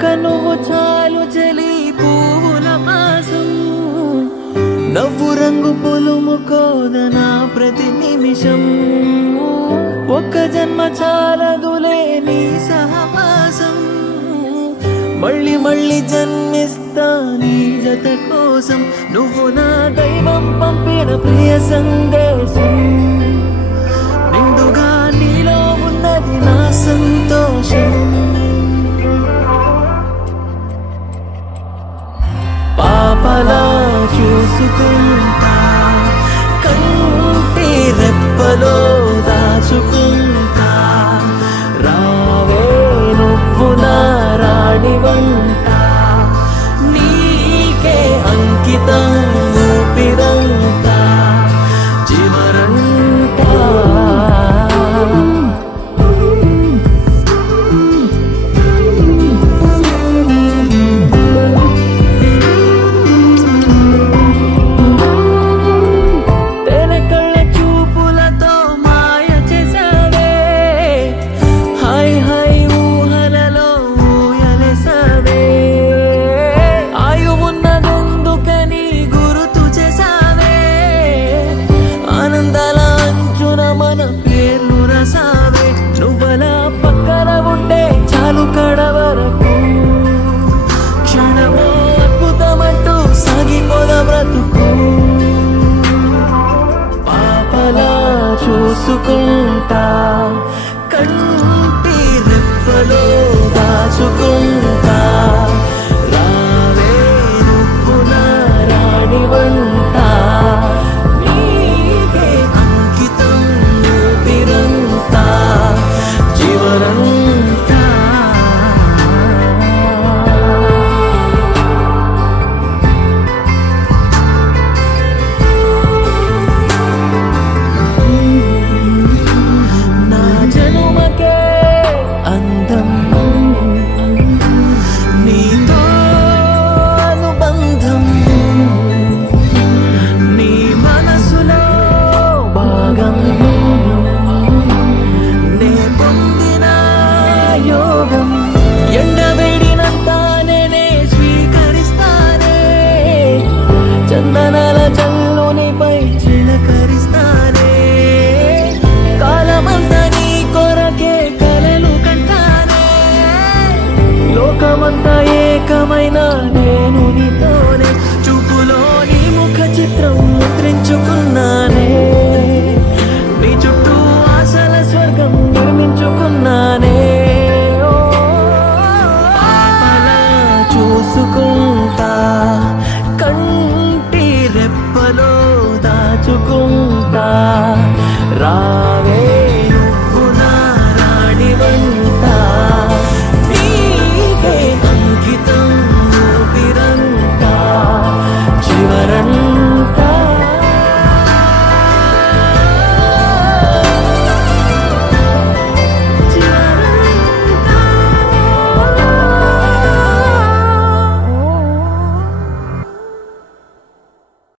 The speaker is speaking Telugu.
ఒక్క నువ్వు చాలు చలి పువ్వుల మాసం నవ్వు రంగు పొలుముకోదనా ప్రతి నిమిషం ఒక్క జన్మ చాలదులే నీ సహవాసం మళ్ళీ మళ్ళీ జన్మిస్తా నీ జత కోసం నువ్వు నా దైవం పంపిన ప్రియ సందేశం నిండుగా నీలో ఉన్నది నా సంతోషం పాపలా చూసుకుంటా కంటి రెప్పలో దాచుకుంటా రావే నువ్వు నా రాణివంట నీకే అంకితం ఊపిరంతా చివరంతా చూసుకుంటా కంటి రెప్పలో దాచుకుంటా రావే నువ్వు నా రాణివంట నీకే అంకితం ఊపిరంతా జీవనంతా చందనాల చల్లునిపై చిలకరిస్తానే కాలమంతా నీ కొరకే కలలు కంటానే లోకమంతా ఏకమైన నేను నీతోనే చూపులో నీ ముఖ చిత్రం ముద్రించుకున్నానే నీ చుట్టూ ఆశల స్వర్గం నిర్మించుకున్నానే పాపలా చూసుకుంటా రెప్పలో దాచుకుంటా రా